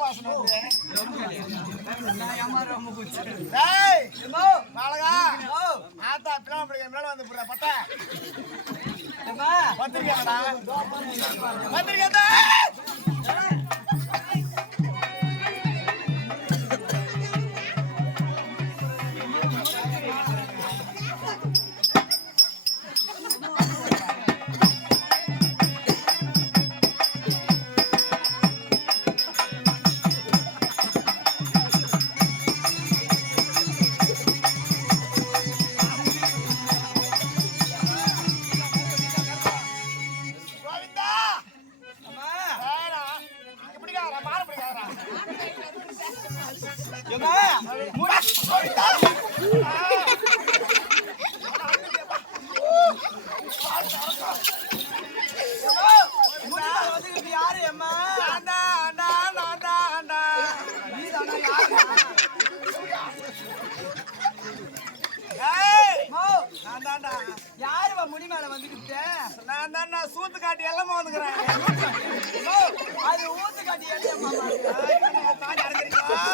வாசனை பாலகா. ஆத்தா பிள்ளை பிள்ளைங்க மேல வந்து போடுற பட்டா. பத்திரிக்கை பத்திரிக்கை நான் யாரும்மா முடி மேல வந்துக்கிட்டு? நான் தான்டா சூத்து காட்டி எல்லாம் வந்துக்கிறேன் அது ஊத்து காட்டி பாருங்க. தாண்டி அடங்குறீங்களா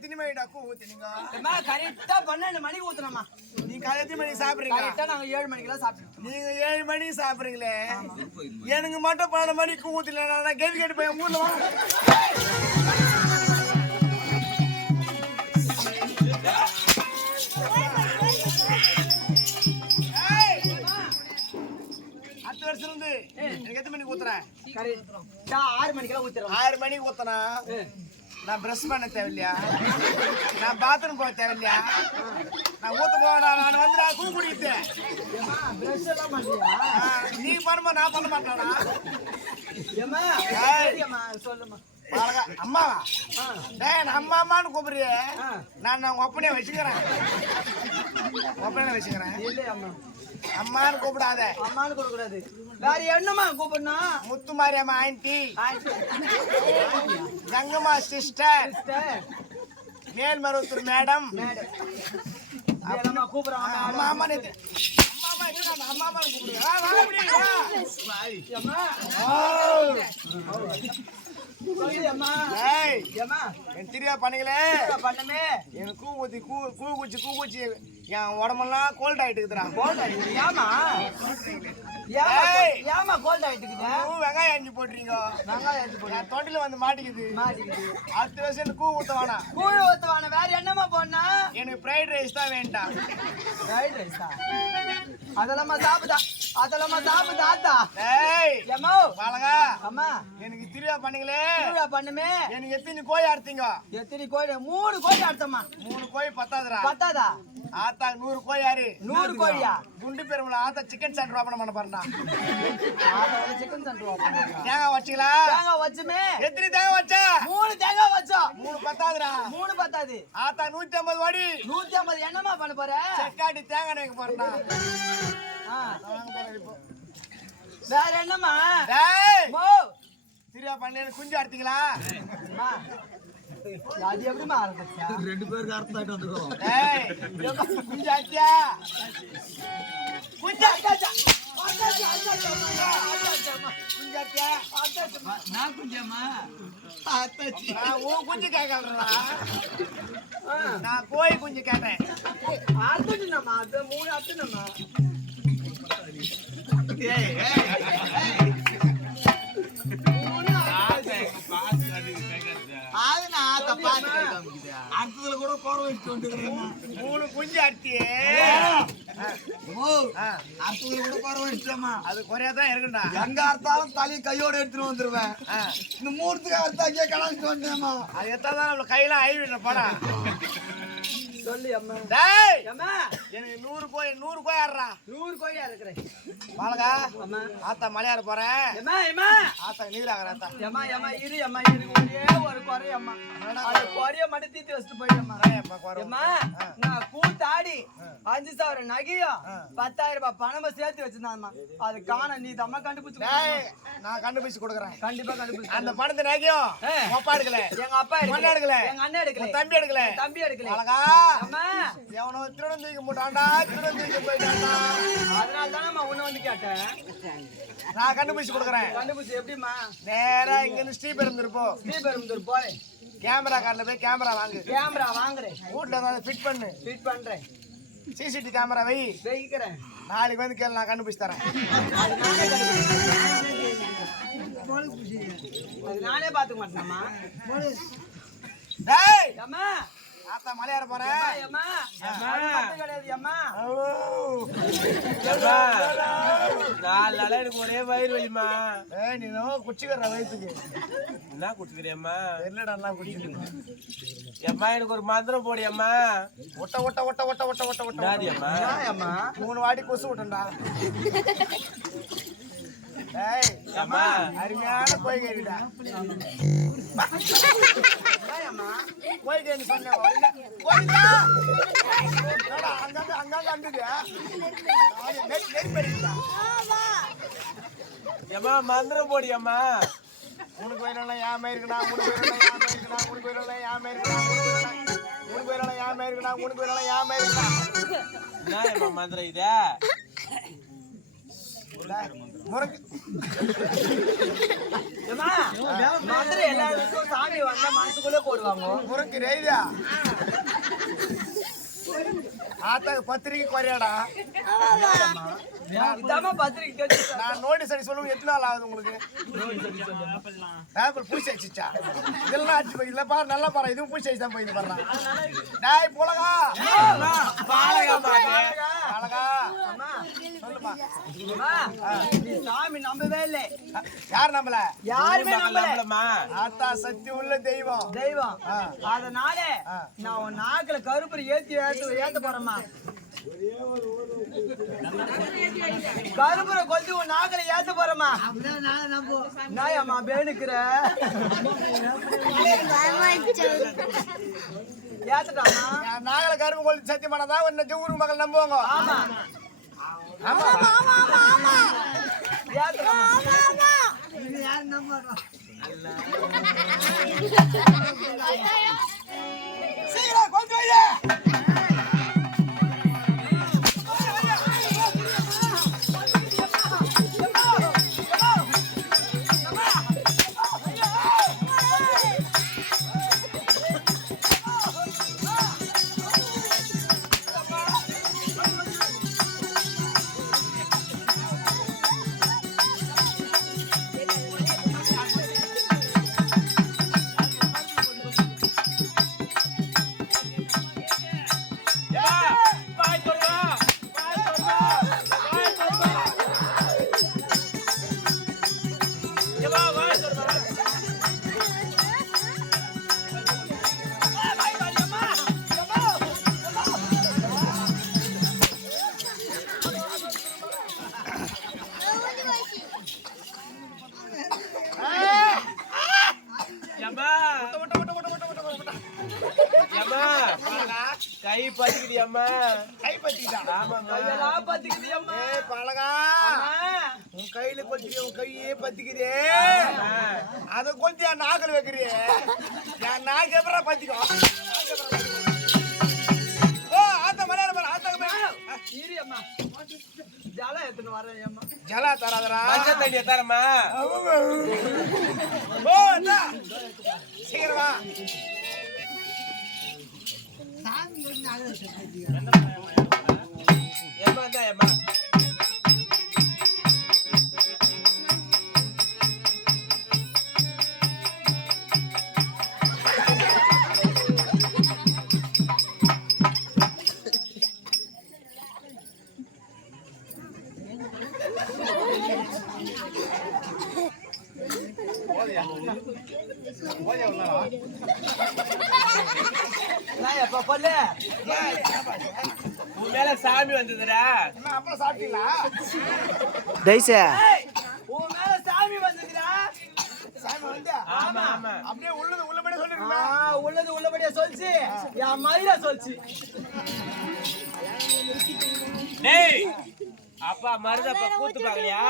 எத்தனை மணிடா கூ ஊத்தினீங்க? அம்மா, ஆ பன்னெண்டு மணிக்கு ஊத்துனோம்மா. நீங்க காலை எத்தனை மணிக்கு சாப்பிடுறீங்க ஆ நாங்க ஏழு மணிக்கெல்லாம் சாப்பிட்டுட்டோம். நீங்க ஏழு மணிக்கு சாப்பிடுறீங்களே? எனக்கு மட்டும் பன்னெண்டு மணிக்கு ஊத்தல நான் கேள்வி கேட்டு போய் ஊர்ல இருந்து எனக்கு எத்தனை மணிக்கு ஊத்துறேன் ஆறு மணிக்கெல்லாம் ஊத்துறோம். ஆறு மணிக்கு ஊத்தனா நான் பிரஷ் பண்ண தேவையில்லையா? நான் பாத்ரூம் போக தேவையில்லையா? நான் ஊத்த போவேடா நான் வந்து நான் கூ குடிக்கிட்டேன்? நீ பண்ணுமா நான் பண்ண மாட்டானா? ஏம்மா, அம்மாவா டேய் நான் அம்மா அம்மான்னு கூப்பிடுறியே. நான் உங்க ஒப்பனையை வச்சுக்கிறேன். ஒப்பனையை வச்சுக்கிறேன். அம்மான்னு கூப்பிடாத. அம்மான்னு கூப்பிடக்கூடாது. வேற என்னம்மா கூப்பிடணும்? Muthu Mariyamma aunty Gangamma sister. Melmaruvathur madam. அம்மா? அம்மா அம்மா அம்மா தெரியா பண்ணீங்களே பண்ணமே? எனக்கு கூ ஊத்தி கூ கூ குச்சி கூ குச்சி என் உடம்பெல்லாம் கோல்ட் ஆயிட்டு இருக்குதுடா cold ஆயிடுது. ஏம்மா? ஏம்மா cold ஆயிட்டுக்குது? பூ வெங்காயம் அஞ்சு போட்டுறீங்க வெங்காயம் எடுத்து போடு. என் தொண்டில வந்து மாட்டிக்குது. மாட்டிக்குது. அடுத்த வருஷம் கூ ஊத்த கூழ் ஊத்துவான? வேற என்னம்மா போடனா எனக்கு ஃப்ரைட் ரைஸ் தான் வேண்டாம். ஃப்ரைட் ரைஸா அதெல்லாமா சாப்பிட்டா அதெல்லாமா சாப்பிட்டா ஆத்தா ஏய்! ஏம்மா? பாலகா அம்மா. எனக்கு தெரியா பண்ணீங்களே. பண்ணுமே. எனக்கு எத்தனை கோழி அறுத்தீங்க? எத்தனை கோழி? மூணு கோழி அர்த்தம்மா மூணு கோழி பத்தாதுடா. பத்தாதா? ஆத்தா நூறு கோழி யாரு நூறு கோழியா? குண்டு பெருமள ஆத்தா சிக்கன் சென்டர் ஓபன் பண்ண பாருடா. அதோட சிக்கன் சென்டர் பண்ணலாம் தேங்காய் வச்சிங்களா தேங்காய் வச்சுமே. எத்தனை தேங்காய் வச்ச? மூணு தேங்காய் வச்சோம். மூணு பத்தாதுடா. மூணு பத்தாது. ஆத்தா நூத்தி ஐம்பது வாடி. நூத்தி ஐம்பது என்னம்மா பண்ண போற? செக்காட்டி தேங்காய் வைக்க இப்போ வேற என்னம்மா? சரியா பண்ணல குஞ்சு அறுத்தீங்களா? அம்மா, அது எப்படிமா ஆரம்பிச்சா ரெண்டு பேருக்கு அர்த்தம் ஆயிட்டு வந்துடும் டேய் குஞ்சு அறுத்தியா குஞ்சு அச்சாச்சா, அச்சாச்சா, அச்சாச்சா, அச்சாச்சா, குஞ்சு அறுத்தியா அச்சாச்சா. நான் குஞ்சம்மா குஞ்சு கேட்கறா ஆ, நான் கோழி குஞ்சு கேட்டேன் அத்துட்டுனம்மா, அது மூணு அத்துனம்மா. அடுத்ததுல கூட குறை வச்சுட்டு வந்துக்கிறேன் மூணு குஞ்சு அறுத்தியே ஆ, அடுத்ததுல கூட குறை வச்சுட்டோமா அது குறையா தான் இருக்குண்டா எங்க அர்த்தாலும் தலையை கையோட எடுத்துட்டு வந்துருவேன் இந்த மூணுத்துக்கு அர்த்தாக்கியே கலாச்சிட்டு வந்தேம்மா அது எத்தான் நம்ம கையெல்லாம் ஐவிட போடா சொல்லு அம்மா. டேய்! அம்மா. எனக்கு நூறு கோழி நூறு கோழி ஆடுறா. நூறு கோழியா இருக்கிறேன். பாலகா அம்மா. ஆத்தா மலையாட போறேன் எம்மா எம்மா ஆத்தா நீராகிற ஆத்தா. எம்மா எம்மா இரு எம்மா இரு. ஒரே ஒரு குறை அம்மா. அந்த குறைய மட்டும் தீர்த்து வச்சுட்டு குறை. எம்மா நான் கூத்தாடி அஞ்சு சாவரம் நகையும் பத்தாயிரம் ரூபாய் பணமும் சேர்த்து வச்சிருந்தாம்மா அது காண நீ தம்மா கண்டுபிடிச்சு நான் கண்டுபிடிச்சு கொடுக்குறேன். கண்டிப்பா கண்டுபிடிச்சு அந்த பணத்தை நகையும் ஆ. ஒப்பா எடுக்கல. எங்க அப்பா எடுக்கல. எடுக்கல. எங்க அண்ணன் எடுக்கல. தம்பி எடுக்கல. தம்பி எடுக்கல. அழகா அம்மா எவனோ திருடன் தூக்கி போட்டான் போனான்டா திருவந்திரிக்கு போயிட்டான்டா. அதனால தானே உன்னை வந்து கேட்டேன். நான் கண்டுபிடிச்சு கொடுக்குறேன். கண்டுபிடிச்சு எப்படிம்மா? நேரா இங்க இருந்து ஸ்ரீபெரும்புதூர் போ. ஸ்ரீபெரும்புதூர் போறேன் கேமரா கார்ல போய் கேமரா வாங்கு. கேமரா வாங்குறேன். வீட்ல ஃபிட் பண்ணு. ஃபிட் பண்றேன். சிசிடிவி கேமரா வை. வைக்கிறேன். நாளைக்கு வந்து கேளு நான் கண்டுபிடிச்சு தரேன். அது நானே மாட்டேனம்மா டேய்! அம்மா. ஆத்தா மலையாற போறேன் அம்மா அது மட்டும் கிடையாது அம்மா நாலு நாளா எனக்கு ஒரே வயிறு வலிமா நீ குச்சிக்கிற வயிற்றுக்கு என்ன குடிச்சுக்கிறியம்மா தெரியலடா எல்லாம் குடிச்சிருக்கு அம்மா எனக்கு ஒரு மந்திரம் போடியம்மா ஒட்ட ஒட்ட ஒட்ட ஒட்ட ஒட்ட ஒட்ட ஒட்ட அம்மா மூணு வாட்டி கொசு அம்மா அருமையான கோய் கேடிடா அம்மா கோய் கேடி சொன்னேன் உடனே, கோயிலா? என்னடா, அங்கங்க அங்கங்க அண்டுது பெருகுதா? அம்மா மந்திரம் போடியம்மா உனக்கு வயிறெல்லாம் ஏன் இருக்குடா உனக்கு வயிறெல்லாம் ஏன் இருக்குடா உனக்கு வயிறெல்லாம் ஏன் இருக்குடா உனக்கு வயிறெல்லாம் ஏன் இருக்குடா உனக்கு வயிறெல்லாம் ஏன் இருக்குடா என்னம்மா மந்திரம் இது மதுரை எல்லாருக்கும் சாமி வந்தா மனசுக்குள்ளே போடுவாங்க. முறக்கு ரேதியா ஆத்தாக்கு பத்திரிக்கை குறையாடா. பத்திரிக்கை நான் நோட்டீஸ் அடி சொல்லுங்க எத்தனை நாள் ஆகுது உங்களுக்கு? பேப்பர் பூச்சி அடிச்சிச்சா? இதெல்லாம் அடிச்சு போய் இல்ல பாரு நல்லா பாரு இதுவும் பூச்சி அடிச்சு தான் போய் பாரு. டேய் புலகா. பாலகம்மா அழகா அம்மா சொல்லுமா அம்மா, நீ சாமி நம்பவே இல்லை. யார் யாருமே நம்பல. நம்பலம்மா. ஆத்தா சக்தி உள்ள தெய்வம். தெய்வம். அதனால. நான் உன் நாக்குல கருப்பூர் ஏத்தி ஏத்து ஏத்த போறேம்மா. கருப்பூரை கொண்டு உன் நாக்குல ஏத்த போறேம்மா. நாயம்மா பேனுக்குற ஏத்துட்டாமா நாகல கரும்பு கொண்டு சத்தியம் பண்ணாதான் உன்னை ஊருக்கு மக்கள் நம்புவாங்க. ஆமா. ஆமா ஏத்துட்டாமா சீக்கிரம் கை பறிக்குது அம்மா. கை ஆமாம்மா. கையெல்லாம் பத்திக்குது அம்மா. பழகா. உன் கையில கொத்திக்கிற உன் கையே பத்திக்குதே. அத கொஞ்சம் என் நாக்கில் வைக்கிறியே என் நாக்கு எப்பறம் பத்திக்கும் ஓ ஆத்த மலையாள பாரு ஆத்த இரு அம்மா. ஜலம் எடுத்துன்னு வரேன் அம்மா. ஜலா தராதரா மஞ்சள் தண்ணியை தரமா ஓ அண்ணா சீக்கிரம் வா. ஏமா தான் ஏமா மேல சாமி வந்ததுடா என்ன அப்பளம் சாப்பிட்டீங்களா தைசே உன் மேல சாமி வந்துதுடா சாமி வந்து ஆமா ஆமா அப்படியே உள்ளது உள்ளபடி ஆ, சொல்லிருக்கா உள்ளது உள்ளபடியா சொல்லிச்சு என் மயில சொல்லிச்சு அப்பா மருதப்பா கூத்து பாக்கலையா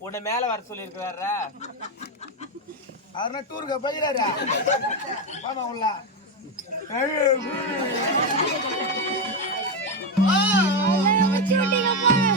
உன்னை மேல வர சொல்லி இருக்கிறாரா அவர்னா டூருக்கு போயிடாரு வாமா உள்ள. ஆ விட்டீங்க போ